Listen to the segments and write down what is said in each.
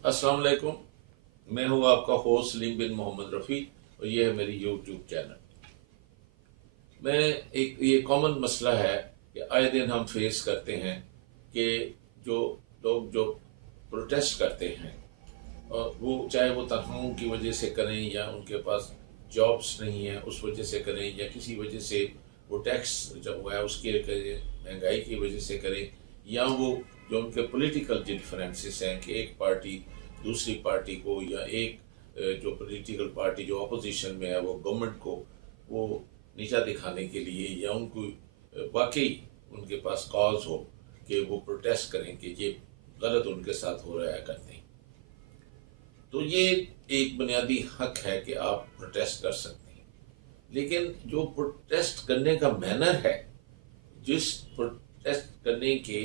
अस्सलाम वालेकुम। मैं हूँ आपका होस्ट सलीम बिन मोहम्मद रफ़ी और ये है मेरी यूट्यूब चैनल। मैं एक ये कॉमन मसला है कि आए दिन हम फेस करते हैं कि जो लोग जो प्रोटेस्ट करते हैं और वो चाहे वो तनख्वाहों की वजह से करें या उनके पास जॉब्स नहीं है उस वजह से करें या किसी वजह से वो टैक्स जो है उसके करें, महंगाई की वजह से करें, या वो जो उनके पॉलिटिकल डिफरेंसेस हैं कि एक पार्टी दूसरी पार्टी को या एक जो पॉलिटिकल पार्टी जो अपोजिशन में है वो गवर्नमेंट को वो नीचा दिखाने के लिए या उनको वाकई उनके पास कॉज हो कि वो प्रोटेस्ट करें कि ये गलत उनके साथ हो रहा है करते हैं, तो ये एक बुनियादी हक है कि आप प्रोटेस्ट कर सकते हैं। लेकिन जो प्रोटेस्ट करने का मैनर है, जिस प्रोटेस्ट करने के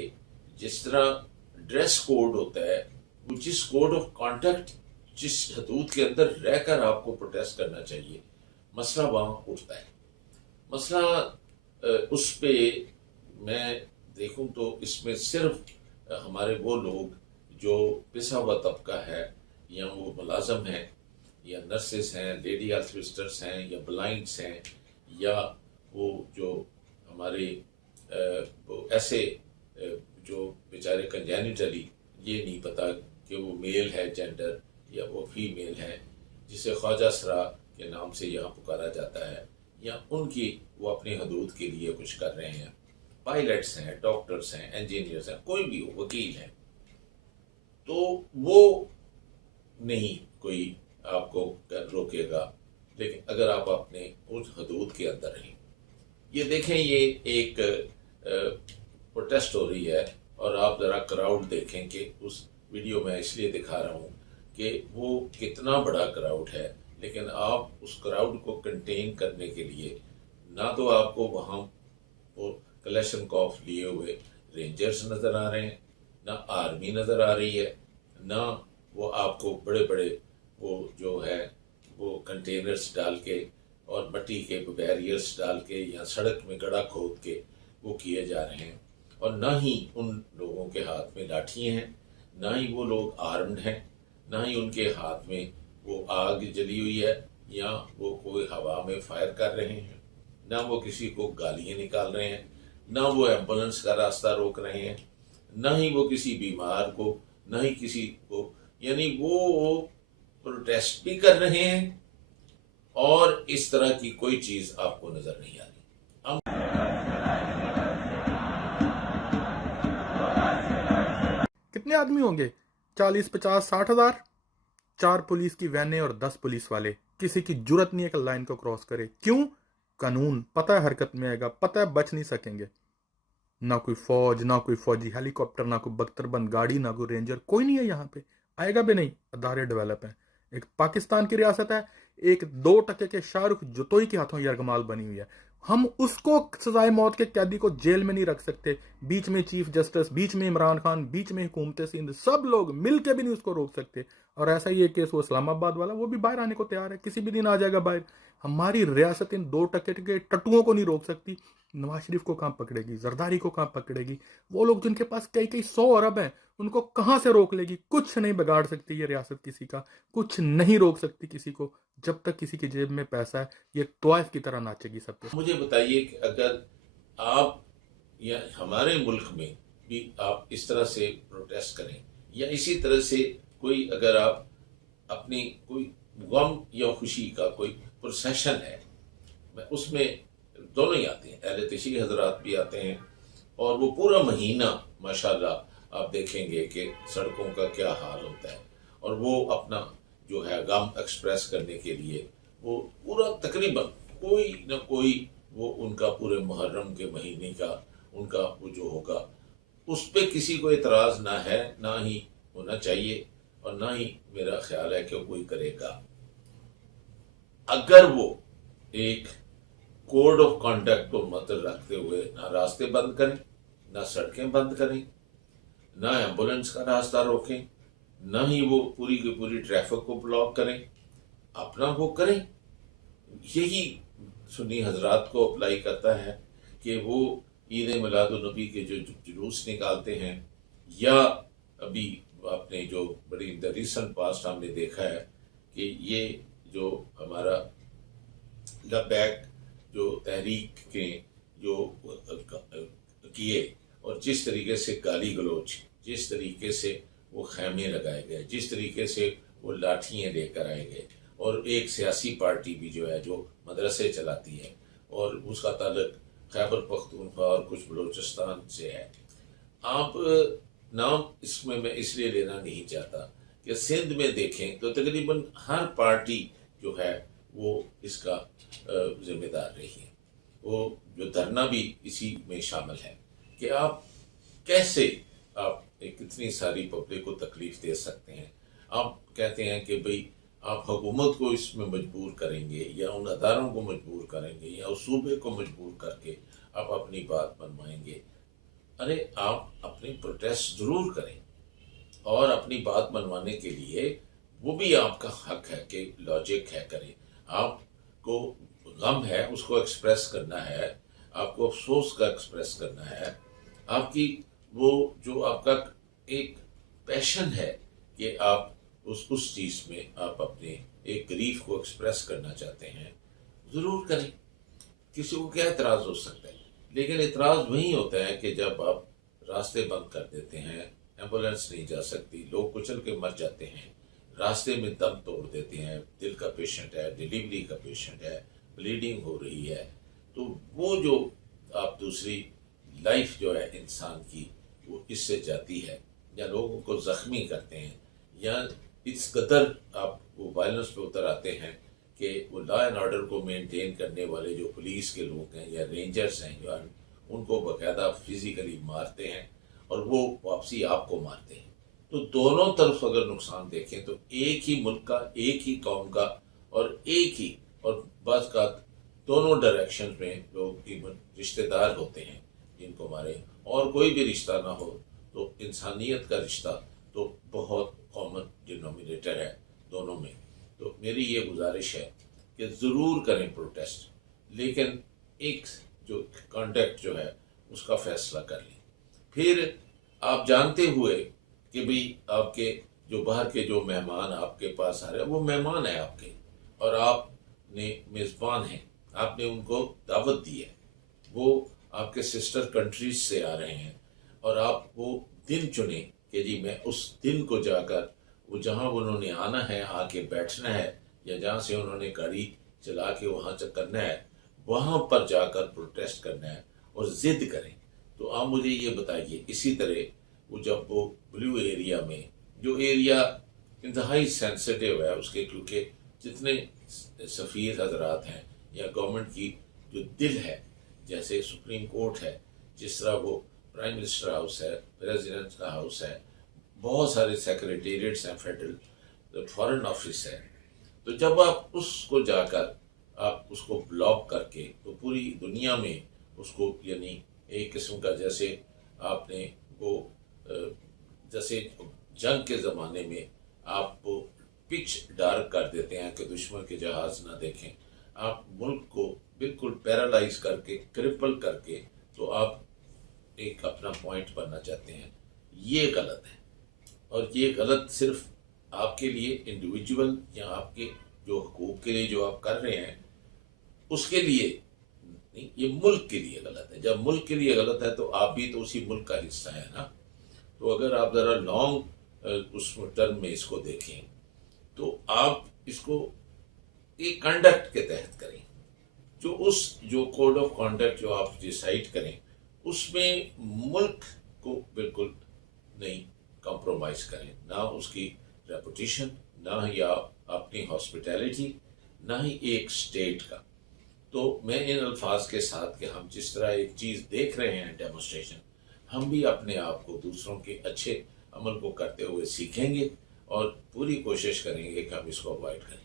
जिस तरह ड्रेस कोड होता है, वो जिस कोड ऑफ कॉन्डक्ट जिस हदूद के अंदर रहकर आपको प्रोटेस्ट करना चाहिए, मसला वहाँ उठता है। मसला उस पे मैं देखूं तो इसमें सिर्फ हमारे वो लोग जो पिसा हुआ तबका है या वो मुलाजम हैं या नर्सेस हैं, लेडी हेल्थ विजिटर्स हैं या ब्लाइंड्स हैं या वो जो हमारे वो ऐसे जो बेचारे कंजेनिटली ये नहीं पता कि वो मेल है जेंडर या वो फीमेल है, जिसे ख्वाजा सरा के नाम से यहाँ पुकारा जाता है, या उनकी वो अपनी हदूद के लिए कुछ कर रहे हैं। पायलट्स हैं, डॉक्टर्स हैं, इंजीनियर्स हैं, कोई भी हो, वकील हैं, तो वो नहीं कोई आपको रोकेगा। लेकिन अगर आप अपने उस हदूद के अंदर रहें, ये देखें, ये एक प्रोटेस्ट हो रही है और आप ज़रा क्राउड देखें कि उस वीडियो में इसलिए दिखा रहा हूँ कि वो कितना बड़ा क्राउड है, लेकिन आप उस क्राउड को कंटेन करने के लिए ना तो आपको वहाँ वो कलेशनकॉफ लिए हुए रेंजर्स नज़र आ रहे हैं, ना आर्मी नज़र आ रही है, ना वो आपको बड़े बड़े वो जो है वो कंटेनर्स डाल के और मट्टी के बैरियर्स डाल के या सड़क में गड्ढा खोद के वो किए जा रहे हैं, और ना ही उन लोगों के हाथ में लाठियाँ हैं, ना ही वो लोग आर्म्ड हैं, ना ही उनके हाथ में वो आग जली हुई है या वो कोई हवा में फायर कर रहे हैं, ना वो किसी को गालियाँ निकाल रहे हैं, ना वो एम्बुलेंस का रास्ता रोक रहे हैं, ना ही वो किसी बीमार को, ना ही किसी को, यानी वो प्रोटेस्ट भी कर रहे हैं और इस तरह की कोई चीज़ आपको नज़र नहीं आ रही। कितने आदमी होंगे? 40, 50, 60 हजार। 4 पुलिस की वैनें और 10 पुलिस वाले। किसी की जुर्रत नहीं है कि लाइन को क्रॉस करे। क्यों? कानून पता है हरकत में आएगा, पता है बच नहीं सकेंगे। ना कोई फौज, ना कोई फौजी हेलीकॉप्टर, ना कोई बख्तरबंद गाड़ी, ना कोई रेंजर, कोई नहीं है यहाँ पे। आएगा भी नहीं। अदारे डेवलप है। एक पाकिस्तान की रियासत है, एक 2% के शाहरुख जतोई के हाथों यरगमाल बनी हुई है। हम उसको सजाए मौत के कैदी को जेल में नहीं रख सकते। बीच में चीफ जस्टिस, बीच में इमरान खान, बीच में हुकूमत सिंध, सब लोग मिल के भी नहीं उसको रोक सकते। और ऐसा ही एक केस वो इस्लामाबाद वाला, वो भी बाहर आने को तैयार है, किसी भी दिन आ जाएगा बाहर। हमारी रियासत इन 2% के टट्टुओं को नहीं रोक सकती। नवाज शरीफ को कहाँ पकड़ेगी? जरदारी को कहाँ पकड़ेगी? वो लोग जिनके पास कई कई 100 अरब हैं, उनको कहाँ से रोक लेगी? कुछ नहीं बिगाड़ सकती ये रियासत किसी का, कुछ नहीं रोक सकती किसी को। जब तक किसी की जेब में पैसा है, ये तवाइफ की तरह नाचेगी सब पे। मुझे बताइए कि अगर आप या हमारे मुल्क में भी आप इस तरह से प्रोटेस्ट करें या इसी तरह से कोई अगर आप अपनी कोई गम या खुशी का कोई प्रोसेशन है, उसमें दोनों ही आते हैं, अहले तशरीह हजरात भी आते हैं, और वो पूरा महीना माशाल्लाह आप देखेंगे कि सड़कों का क्या हाल होता है, और वो अपना जो है गम एक्सप्रेस करने के लिए वो पूरा तकरीबन कोई ना कोई वो उनका पूरे मुहर्रम के महीने का उनका वो जो होगा उस पर किसी को एतराज़ ना है, ना ही होना चाहिए, और ना ही मेरा ख्याल है कि कोई करेगा। अगर वो एक कोड ऑफ कॉन्डक्ट को मतलब रखते हुए ना रास्ते बंद करें, ना सड़कें बंद करें, ना एम्बुलेंस का रास्ता रोकें, ना ही वो पूरी की पूरी ट्रैफिक को ब्लॉक करें, अपना वो करें, यही सुन्नी हजरात को अप्लाई करता है कि वो ईद मिलादुन्नबी के जो जुलूस निकालते हैं, या अभी آپ نے جو بڑی ان دا ریسنٹ پاسٹ ہم نے دیکھا ہے کہ یہ جو ہمارا لبیک جو تحریک کے جو کیے اور جس طریقے سے گالی گلوچ، جس طریقے سے وہ خیمے لگائے گئے، جس طریقے سے وہ لاٹھیاں لے کر آئے گئے، اور ایک سیاسی پارٹی بھی جو ہے جو مدرسے چلاتی ہے اور اس کا تعلق خیبر پختونخوا اور کچھ بلوچستان سے ہے. آپ نام اس میں اس لیے لینا نہیں چاہتا کہ سندھ میں دیکھیں تو تقریباً ہر پارٹی جو ہے وہ اس کا ذمہ دار رہی ہے. وہ جو دھرنا بھی اسی میں شامل ہے کہ آپ کیسے آپ اتنی ساری پبلک کو تکلیف دے سکتے ہیں. آپ کہتے ہیں کہ بھئی آپ حکومت کو اس میں مجبور کریں گے یا ان اداروں کو مجبور کریں گے یا اس صوبے کو مجبور کر کے آپ اپنی بات منوائیں گے. ارے آپ اپنی پروٹیسٹ ضرور کریں اور اپنی بات منوانے کے لیے وہ بھی آپ کا حق ہے کہ لاجک ہے کریں. آپ کو غم ہے اس کو ایکسپریس کرنا ہے، آپ کو افسوس کا ایکسپریس کرنا ہے، آپ کی وہ جو آپ کا ایک پیشن ہے کہ آپ اس چیز میں آپ اپنے ایک گریف کو ایکسپریس کرنا چاہتے ہیں، ضرور کریں. کسی کو کیا اعتراض ہو سکتا ہے؟ لیکن اعتراض وہی ہوتا ہے کہ جب آپ راستے بند کر دیتے ہیں، ایمبولینس نہیں جا سکتی، لوگ کچل کے مر جاتے ہیں، راستے میں دم توڑ دیتے ہیں، دل کا پیشنٹ ہے، ڈیلیوری کا پیشنٹ ہے، بلیڈنگ ہو رہی ہے، تو وہ جو آپ دوسری لائف جو ہے انسان کی وہ اس سے جاتی ہے، یا لوگوں کو زخمی کرتے ہیں، یا اس قدر آپ وہ وائلنس پہ اتر آتے ہیں کہ وہ لا اینڈ آرڈر کو مینٹین کرنے والے جو پولیس کے لوگ ہیں یا رینجرز ہیں جو ان کو باقاعدہ فزیکلی مارتے ہیں اور وہ واپسی آپ کو مارتے ہیں. تو دونوں طرف اگر نقصان دیکھیں تو ایک ہی ملک کا، ایک ہی قوم کا، اور ایک ہی، اور بعض کا دونوں ڈائریکشن میں لوگ ایون رشتہ دار ہوتے ہیں جن کو مارے، اور کوئی بھی رشتہ نہ ہو تو انسانیت کا رشتہ تو بہت کامن ڈینومینیٹر ہے دونوں میں. تو میری یہ گزارش ہے کہ ضرور کریں پروٹیسٹ، لیکن ایک جو کانٹیکٹ جو ہے اس کا فیصلہ کر لیں. پھر آپ جانتے ہوئے کہ بھئی آپ کے جو باہر کے جو مہمان آپ کے پاس آ رہے ہیں وہ مہمان ہیں آپ کے، اور آپ نے میزبان ہیں، آپ نے ان کو دعوت دی ہے، وہ آپ کے سسٹر کنٹریز سے آ رہے ہیں، اور آپ وہ دن چنیں کہ جی میں اس دن کو جا کر وہ جہاں انہوں نے آنا ہے، آ کے بیٹھنا ہے، یا جہاں سے انہوں نے گاڑی چلا کے وہاں تک کرنا ہے، وہاں پر جا کر پروٹیسٹ کرنا ہے اور ضد کریں. تو آپ مجھے یہ بتائیے، اسی طرح وہ جب وہ بلیو ایریا میں جو ایریا انتہائی سینسٹیو ہے اس کے، کیونکہ جتنے سفیر حضرات ہیں یا گورنمنٹ کی جو دل ہے، جیسے سپریم کورٹ ہے، جس طرح وہ پرائم منسٹر ہاؤس ہے، پریزیڈنٹ کا ہاؤس ہے، بہت سارے سیکریٹریٹس ہیں، فیڈرل فارن آفس ہے، تو جب آپ اس کو جا کر آپ اس کو بلاک کر کے تو پوری دنیا میں اس کو، یعنی ایک قسم کا جیسے آپ نے وہ جیسے جنگ کے زمانے میں آپ وہ پچ ڈارک کر دیتے ہیں کہ دشمن کے جہاز نہ دیکھیں، آپ ملک کو بالکل پیرالائز کر کے، کرپل کر کے تو آپ ایک اپنا پوائنٹ بننا چاہتے ہیں. یہ غلط ہے، اور یہ غلط صرف آپ کے لیے انڈیویجول یا آپ کے جو حقوق کے لیے جو آپ کر رہے ہیں اس کے لیے نہیں، یہ ملک کے لیے غلط ہے. جب ملک کے لیے غلط ہے تو آپ بھی تو اسی ملک کا حصہ ہے نا. تو اگر آپ ذرا لانگ اس ٹرم میں اس کو دیکھیں تو آپ اس کو ایک کنڈکٹ کے تحت کریں، جو کوڈ آف کانڈکٹ جو آپ ڈیسائیڈ کریں اس میں ملک کو بالکل نہیں کمپرومائز کریں، نہ اس کی ریپوٹیشن، نہ ہی اپنی ہاسپٹیلٹی، نہ ہی ایک سٹیٹ کا. تو میں ان الفاظ کے ساتھ کہ ہم جس طرح ایک چیز دیکھ رہے ہیں ڈیمونسٹریشن، ہم بھی اپنے آپ کو دوسروں کے اچھے عمل کو کرتے ہوئے سیکھیں گے اور پوری کوشش کریں گے کہ ہم اس کو اوائڈ کریں.